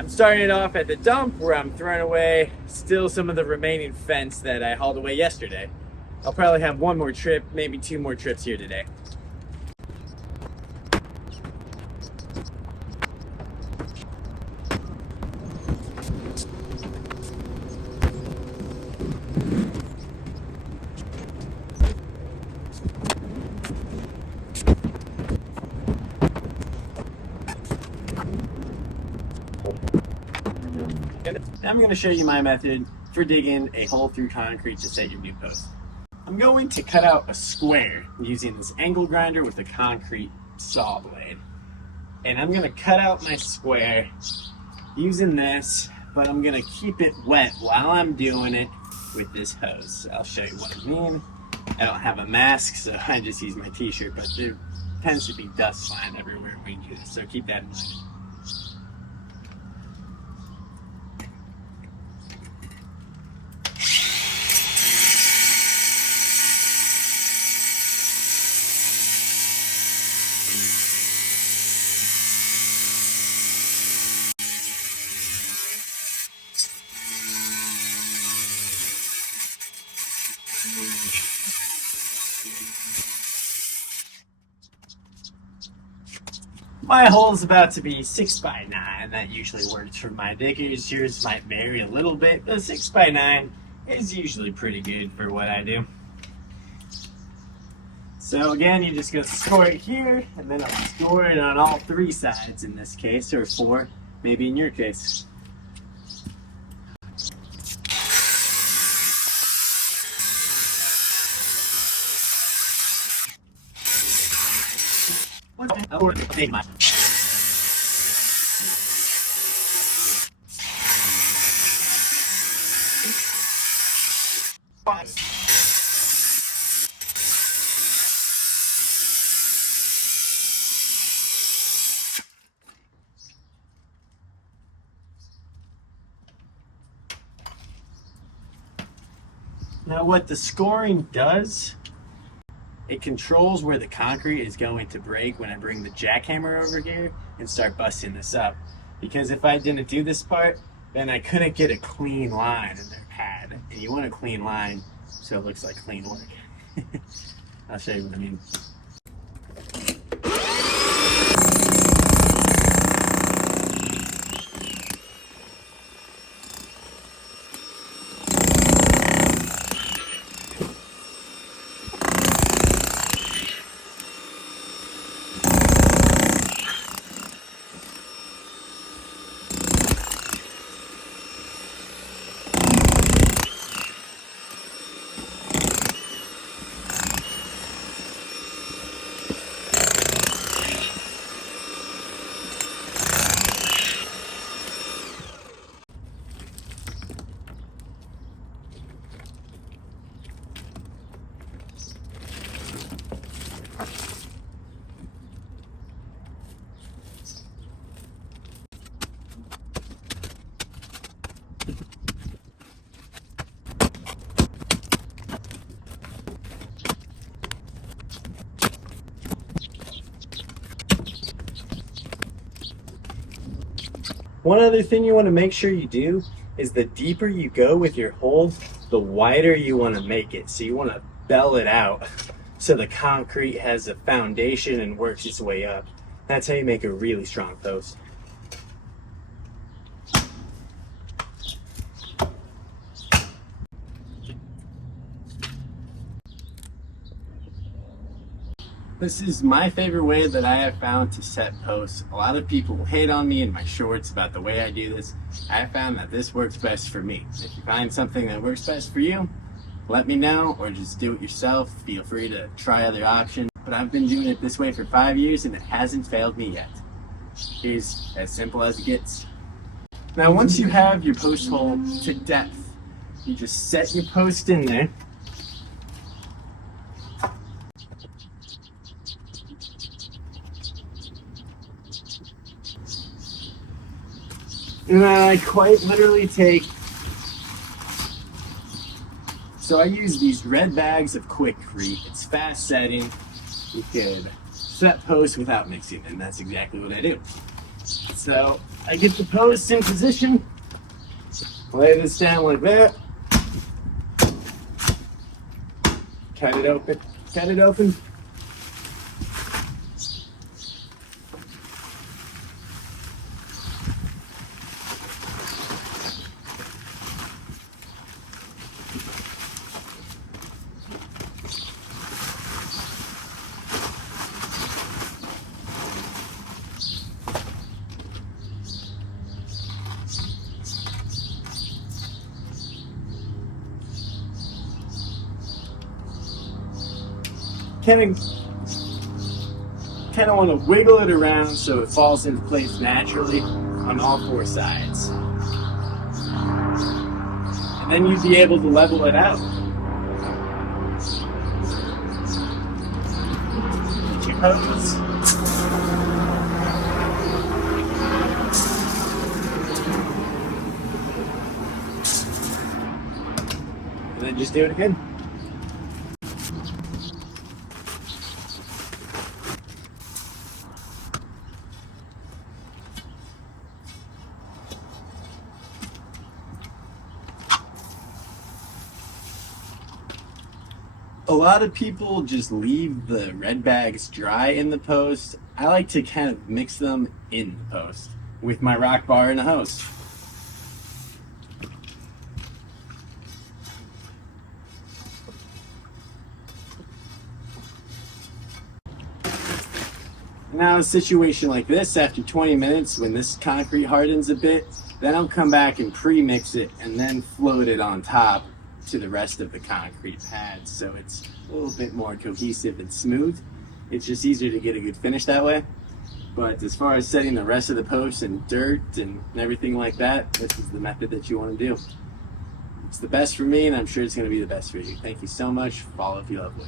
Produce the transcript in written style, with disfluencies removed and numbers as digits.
I'm starting it off at the dump where I'm throwing away still some of the remaining fence that I hauled away yesterday. I'll probably have one more trip, maybe two more trips here today. Now I'm going to show you my method for digging a hole through concrete to set your new post. I'm going to cut out a square using this angle grinder with a concrete saw blade. And I'm going to cut out my square using this, but I'm going to keep it wet while I'm doing it with this hose. So I'll show you what I mean. I don't have a mask, so I just use my t-shirt, but there tends to be dust flying everywhere when we do this, so keep that in mind. My hole is about to be 6 by 9. That usually works for my diggers. Yours might vary a little bit, but 6 by 9 is usually pretty good for what I do. So again, you just go score it here, and then I'll score it on all 3 sides in this case, or 4, maybe in your case. Now what the scoring does, it controls where the concrete is going to break when I bring the jackhammer over here and start busting this up. Because if I didn't do this part, then I couldn't get a clean line in their pad. And you want a clean line so it looks like clean work. I'll show you what I mean. One other thing you want to make sure you do is the deeper you go with your hole, the wider you want to make it. So you want to bell it out so the concrete has a foundation and works its way up. That's how you make a really strong post. This is my favorite way that I have found to set posts. A lot of people hate on me in my shorts about the way I do this. I found that this works best for me. If you find something that works best for you, let me know, or just do it yourself. Feel free to try other options. But I've been doing it this way for 5 years and it hasn't failed me yet. It's as simple as it gets. Now once you have your post hole to depth, you just set your post in there. And I quite literally take, so I use these red bags of Quikrete. It's fast setting. You could set posts without mixing, and that's exactly what I do. So I get the post in position, lay this down like that, cut it open. Kind of want to wiggle it around so it falls into place naturally on all four sides. And then you'd be able to level it out. Get your pose. And then just do it again. A lot of people just leave the red bags dry in the post. I like to kind of mix them in the post with my rock bar and a hose. Now a situation like this, after 20 minutes, when this concrete hardens a bit, then I'll come back and pre-mix it and then float it on top to the rest of the concrete pad, so it's a little bit more cohesive and smooth. It's just easier to get a good finish that way. But as far as setting the rest of the posts in dirt and everything like that, this is the method that you want to do. It's the best for me, and I'm sure it's going to be the best for you. Thank you so much. Follow if you love me.